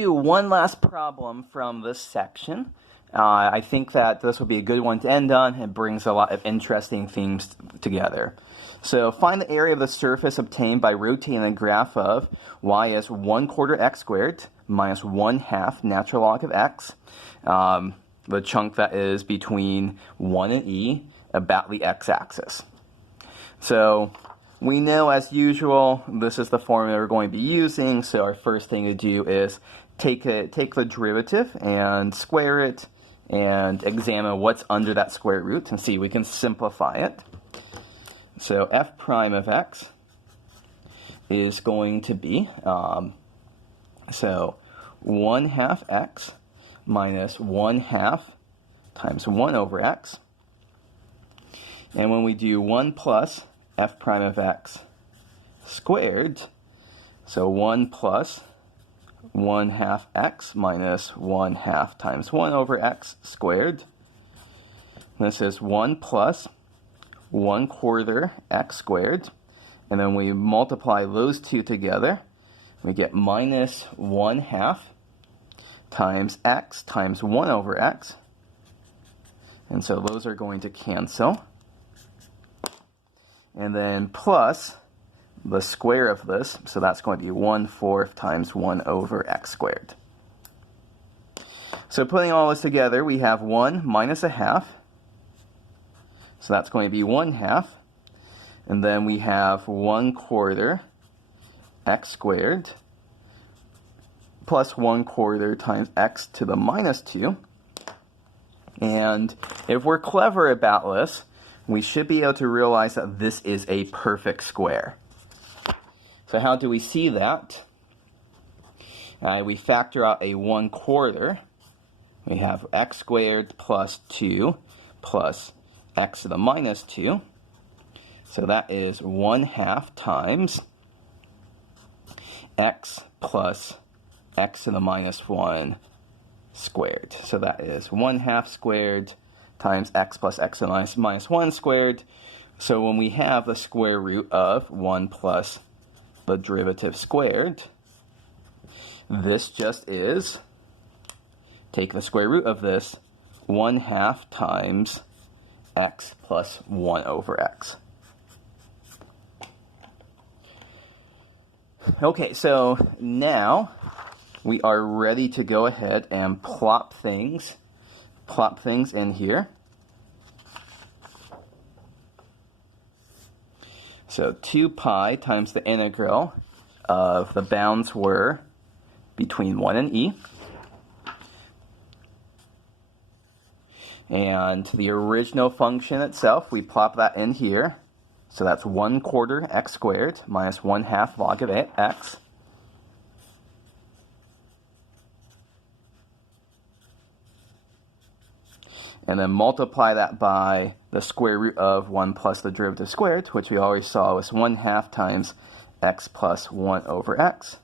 do one last problem from this section. I think that this will be a good one to end on. It brings a lot of interesting themes together. So find the area of the surface obtained by rotating the graph of y as 1/4 x squared minus 1/2 natural log of x, the chunk that is between 1 and e, about the x-axis. So we know, as usual, this is the formula we're going to be using, so our first thing to do is take the derivative and square it and examine what's under that square root and see if we can simplify it. So f prime of x is going to be, so 1/2 x minus 1/2 times 1 over x. And when we do 1 plus f prime of x squared, so 1 plus 1/2 x minus 1/2 times 1 over x squared. This is 1 plus 1/4 x squared. And then we multiply those two together. We get minus 1/2 times x times 1 over x. And so those are going to cancel. And then plus the square of this, so that's going to be 1/4 times 1 over x squared. So putting all this together, we have 1 minus 1/2. So that's going to be 1/2. And then we have 1/4 x squared plus 1/4 times x to the minus 2. And if we're clever about this, we should be able to realize that this is a perfect square. So how do we see that? We factor out a 1/4. We have x squared plus 2 plus x to the minus 2. So that is 1/2 times x plus x to the minus 1 squared. So that is 1/2 squared times x plus x to the minus 1 squared. So when we have the square root of 1 plus the derivative squared, this just is, take the square root of this, 1/2 times x plus 1 over x. Okay, so now we are ready to go ahead and plop things in here. So 2 pi times the integral of the bounds were between 1 and e. And the original function itself, we plop that in here. So that's 1/4 x squared minus 1/2 log of x. And then multiply that by the square root of 1 plus the derivative squared, which we already saw was 1/2 times x plus 1 over x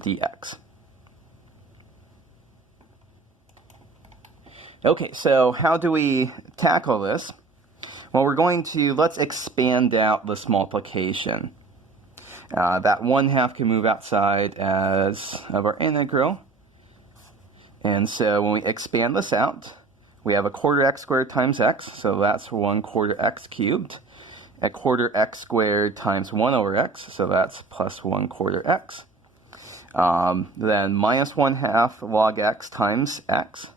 dx. Okay, so how do we tackle this? Well, let's expand out this multiplication. That 1/2 can move outside of our integral. And so when we expand this out, we have 1/4 x squared times x, so that's 1/4 x cubed. 1/4 x squared times 1 over x, so that's plus 1/4 x. Then minus 1/2 log x times x.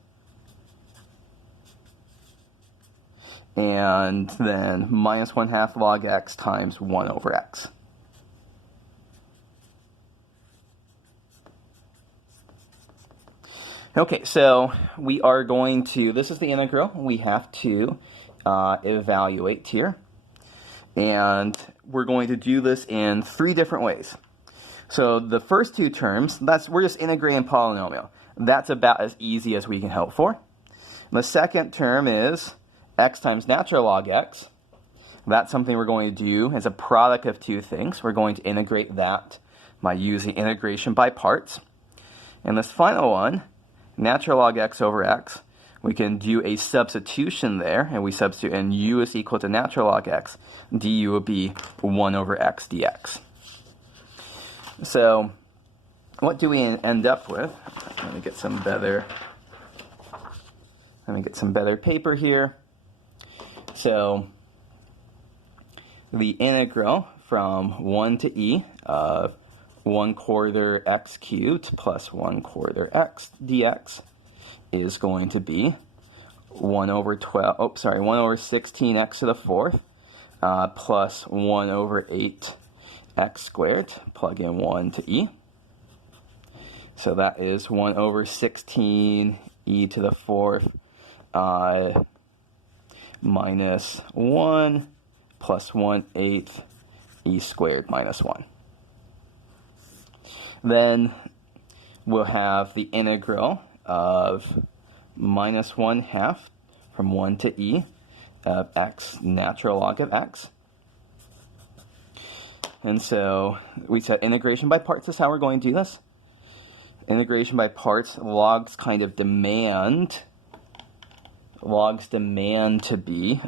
And then minus 1/2 log x times 1 over x. Okay, so we are going to, this is the integral we have to evaluate here. And we're going to do this in 3 different ways. So the first 2 terms, we're just integrating polynomial. That's about as easy as we can hope for. The second term is x times natural log x. That's something we're going to do as a product of 2 things. We're going to integrate that by using integration by parts. And this final one, natural log x over x, we can do a substitution there, and we substitute in u is equal to natural log x. du will be 1 over x dx. So what do we end up with? Let me get some better paper here. So the integral from 1 to e of 1/4 x cubed plus 1/4 x dx is going to be 1 over 16 x to the fourth plus 1 over 8 x squared. Plug in 1 to e. So that is 1 over 16 e to the fourth minus 1 plus 1/8 e squared minus 1. Then we'll have the integral of minus 1/2 from 1 to e of x natural log of x. And so we said integration by parts is how we're going to do this. Integration by parts, logs demand to be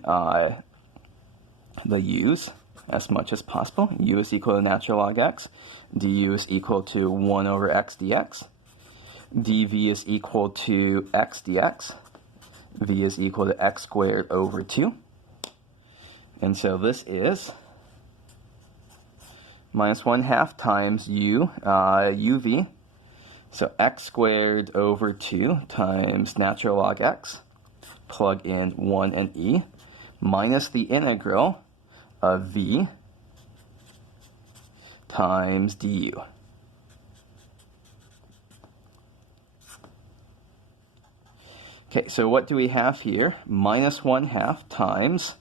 the u's as much as possible. U is equal to natural log x. du is equal to 1 over x dx. dv is equal to x dx. v is equal to x squared over 2. And so this is minus 1/2 times uv. So x squared over 2 times natural log x. Plug in 1 and e minus the integral of v times du. Okay, so what do we have here? Minus 1/2 times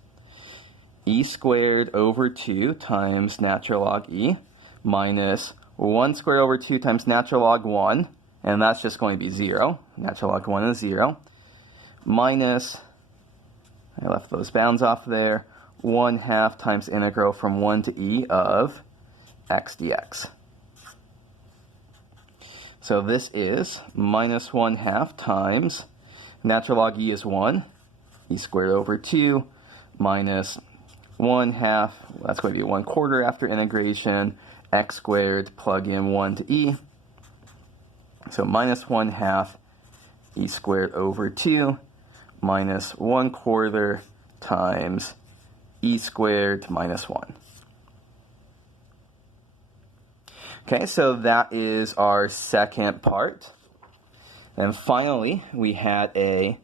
e squared over 2 times natural log e minus 1 squared over 2 times natural log 1, and that's just going to be 0. Natural log 1 is 0. Minus, I left those bounds off there, 1/2 times integral from 1 to e of x dx. So this is minus 1/2 times natural log e is 1, e squared over 2, minus 1/2, that's going to be 1/4 after integration, x squared, plug in 1 to e. So minus 1/2 e squared over 2 minus 1/4 times e squared minus 1. Okay, so that is our second part. And finally, we had a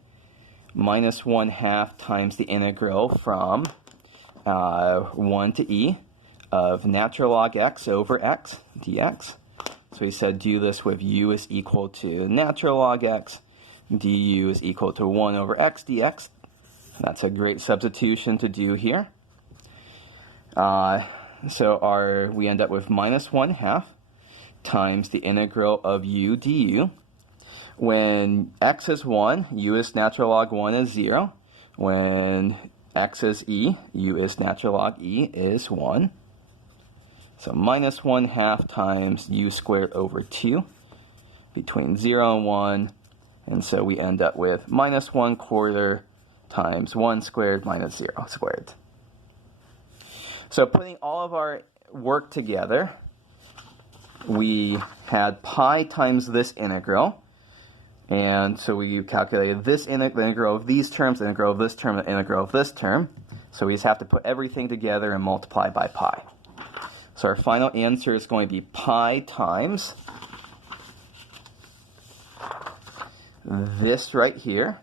minus 1/2 times the integral from 1 to e of natural log x over x dx. So we said do this with u is equal to natural log x, du is equal to 1 over x dx. That's a great substitution to do here. So we end up with minus 1/2 times the integral of u du. When x is 1, u is natural log 1 is 0. When x is e, u is natural log e is 1. So minus 1/2 times u squared over 2 between 0 and 1. And so we end up with minus 1/4 times 1 squared minus 0 squared. So putting all of our work together, we had pi times this integral. And so we calculated this the integral of these terms, the integral of this term, the integral of this term. So we just have to put everything together and multiply by pi. So our final answer is going to be pi times this right here,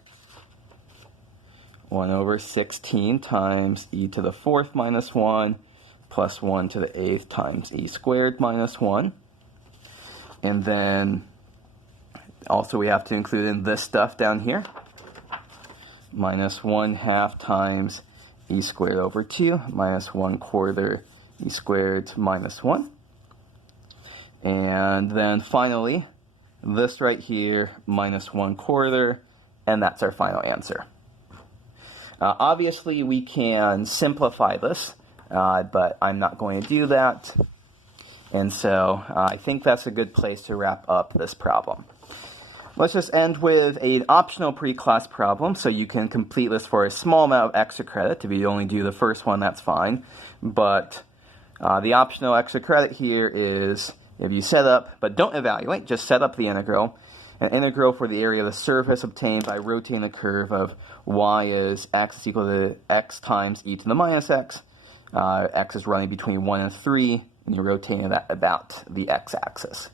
1 over 16 times e to the fourth minus 1 plus 1 to the 8th times e squared minus 1. And then also we have to include in this stuff down here, minus 1/2 times e squared over 2 minus 1/4 e squared minus 1. And then finally, this right here, minus 1/4, and that's our final answer. Obviously, we can simplify this, but I'm not going to do that. And so I think that's a good place to wrap up this problem. Let's just end with an optional pre-class problem, so you can complete this for a small amount of extra credit. If you only do the first one, that's fine. But the optional extra credit here is If you set up, but don't evaluate, just set up the integral. An integral for the area of the surface obtained by rotating the curve of y is x is equal to x times e to the minus x. X is running between 1 and 3, and you're rotating that about the x-axis.